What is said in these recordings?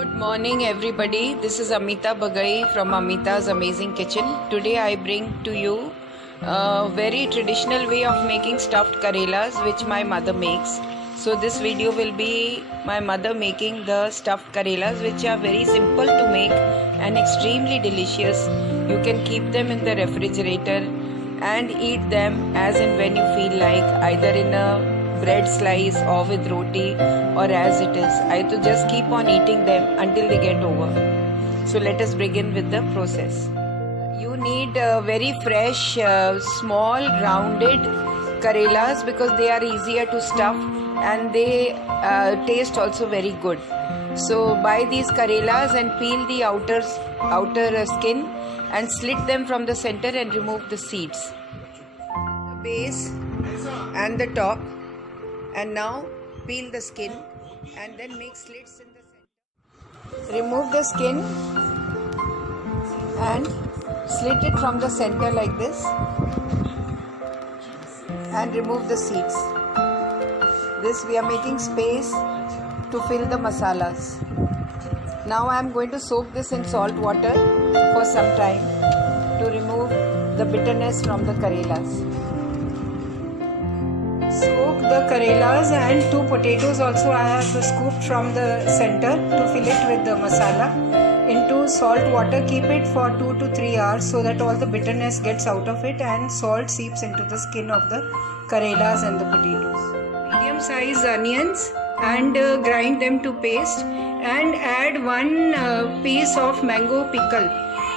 Good morning everybody. This is Amita Bagai from Amita's Amazing Kitchen. Today I bring to you a very traditional way of making stuffed karelas which my mother makes. So this video will be my mother making the stuffed karelas, which are very simple to make and extremely delicious. You can keep them in the refrigerator and eat them as and when you feel like, either in a bread slice or with roti or as it is. I to just keep on eating them until they get over. So let us begin with the process. You need very fresh, small, rounded karelas because they are easier to stuff and they taste also very good. So buy these karelas and peel the outer skin and slit them from the center and remove the seeds, the base and the top. And now peel the skin and then make slits in the center. Remove the skin and slit it from the center like this and remove the seeds. This we are making space to fill the masalas. Now I am going to soak this in salt water for some time to remove the bitterness from the karelas. Soak the karelas and 2 potatoes also I have scooped from the center to fill it with the masala into salt water. Keep it for 2 to 3 hours so that all the bitterness gets out of it and salt seeps into the skin of the karelas and the potatoes. Medium size onions and grind them to paste and add 1 piece of mango pickle.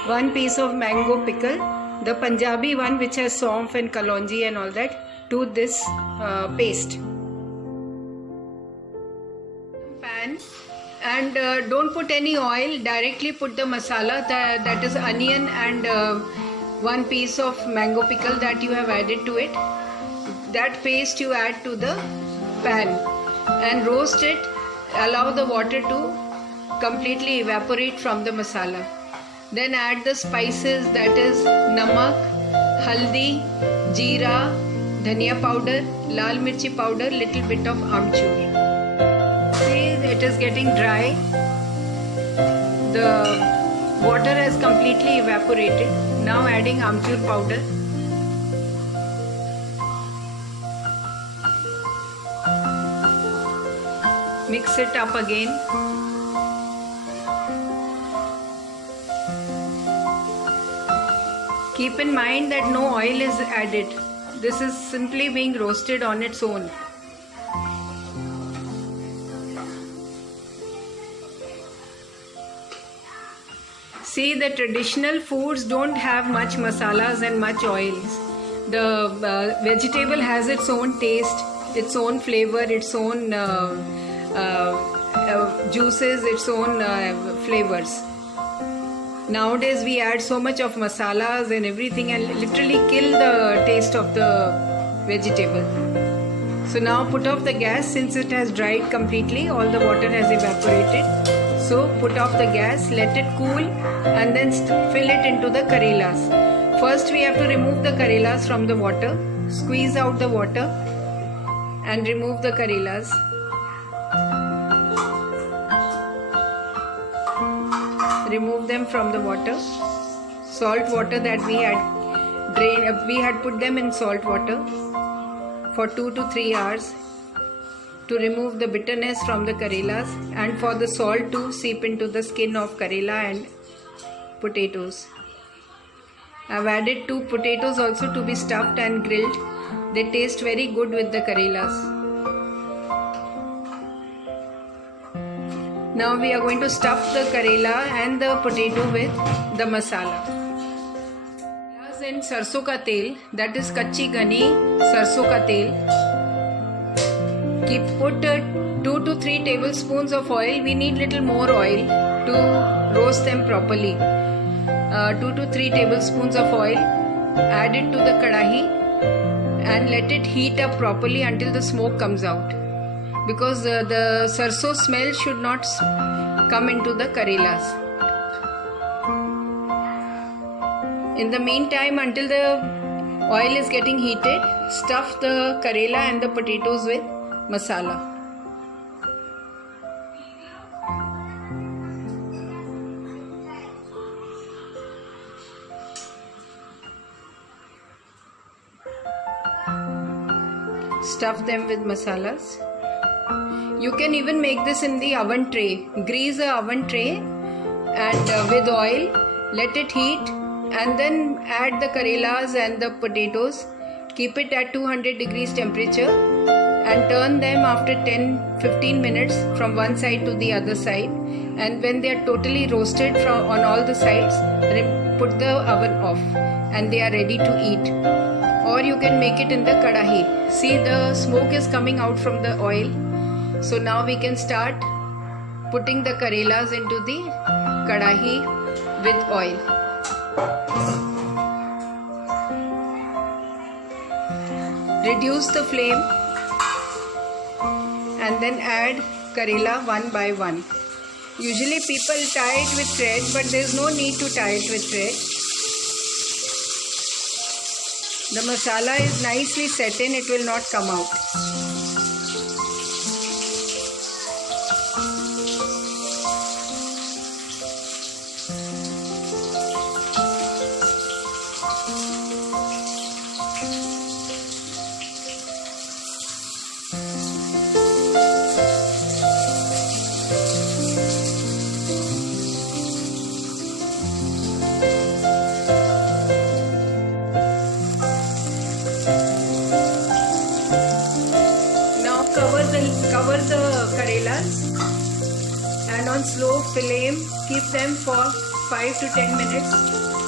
1 piece of mango pickle, the Punjabi one which has saunf and kalonji and all that, to this paste. Pan and don't put any oil, directly put the masala, that is onion and 1 piece of mango pickle that you have added to it. That paste you add to the pan and roast it. Allow the water to completely evaporate from the masala. Then add the spices, that is namak, haldi, jeera, dhania powder, lal mirchi powder, little bit of amchur. See, it is getting dry. The water has completely evaporated. Now adding amchur powder. Mix it up again. Keep in mind that no oil is added. This is simply being roasted on its own. See, the traditional foods don't have much masalas and much oils. The vegetable has its own taste, its own flavor, its own juices, its own flavors. Nowadays we add so much of masalas and everything and literally kill the taste of the vegetable. So now put off the gas since it has dried completely, all the water has evaporated. So put off the gas, let it cool and then fill it into the karelas. First we have to remove the karelas from the water, squeeze out the water and remove the karelas. Remove them from the water. Salt water that we had drained, we had put them in salt water for 2 to 3 hours to remove the bitterness from the karelas and for the salt to seep into the skin of karela and potatoes. I have added 2 potatoes also to be stuffed and grilled. They taste very good with the karelas. Now we are going to stuff the karela and the potato with the masala. In sarson ka tel, that is kachi ghani sarson ka tel. Put 2 to 3 tablespoons of oil. We need little more oil to roast them properly. 2 to 3 tablespoons of oil. Add it to the kadahi and let it heat up properly until the smoke comes out. Because the sarson smell should not come into the karelas. In the meantime, until the oil is getting heated, stuff the karela and the potatoes with masala. stuff them with masalas. You can even make this in the oven tray. Grease a oven tray and with oil, let it heat, and then add the karelas and the potatoes. Keep it at 200 degrees temperature and turn them after 10-15 minutes from one side to the other side. And when they are totally roasted on all the sides, put the oven off and they are ready to eat. Or you can make it in the kadahi. See, the smoke is coming out from the oil. So now we can start putting the karelas into the kadahi with oil. Reduce the flame and then add karela one by one. Usually people tie it with thread, but there is no need to tie it with thread. The masala is nicely set in, it will not come out. Cover the karelas and on slow flame keep them for 5 to 10 minutes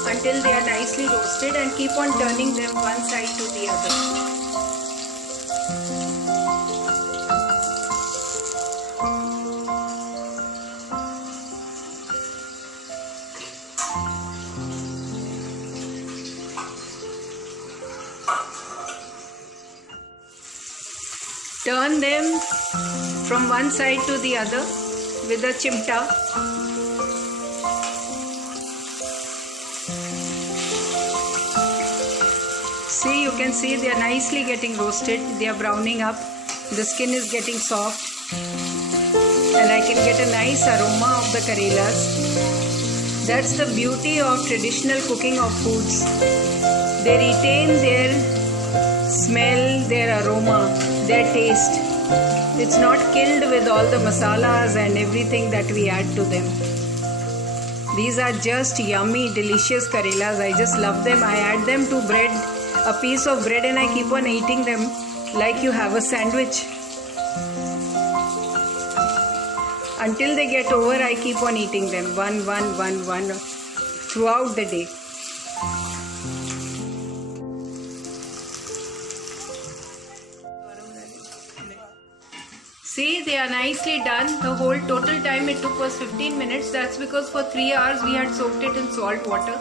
until they are nicely roasted, and keep on turning them one side to the other. Turn them from one side to the other with a chimta. See, you can see they are nicely getting roasted. They are browning up. The skin is getting soft. And I can get a nice aroma of the karelas. That's the beauty of traditional cooking of foods. They retain their smell, their aroma, their taste. It's not killed with all the masalas and everything that we add to them. These are just yummy, delicious karelas. I just love them. I add them to bread, a piece of bread, and I keep on eating them like you have a sandwich. Until they get over, I keep on eating them one throughout the day. See, they are nicely done. The whole total time it took was 15 minutes. That's because for 3 hours we had soaked it in salt water.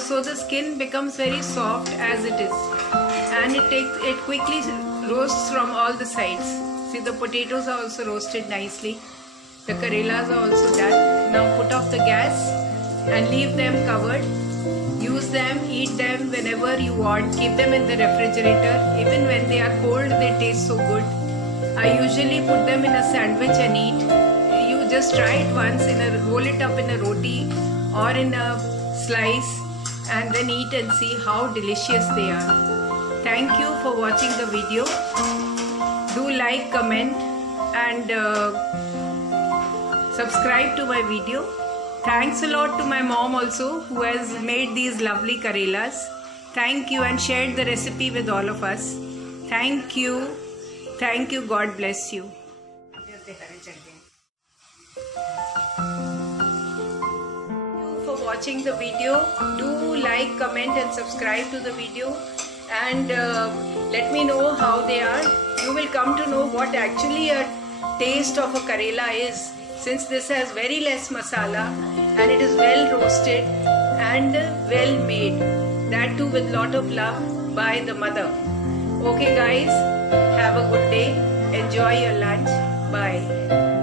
So the skin becomes very soft as it is. And it quickly roasts from all the sides. See, the potatoes are also roasted nicely. The karelas are also done. Now put off the gas and leave them covered. Use them, eat them whenever you want. Keep them in the refrigerator. Even when they are cold, they taste so good. I usually put them in a sandwich and eat. You just try it once, roll it up in a roti or in a slice and then eat and see how delicious they are. Thank you for watching the video. Do like, comment and subscribe to my video. Thanks a lot to my mom also, who has made these lovely karelas. Thank you, and shared the recipe with all of us. Thank you. Thank you. God bless you. Thank you for watching the video. Do like, comment and subscribe to the video, and let me know how they are. You will come to know what actually a taste of a karela is, since this has very less masala and it is well roasted and well made. That too with lot of love by the mother. Okay guys, have a good day. Enjoy your lunch. Bye.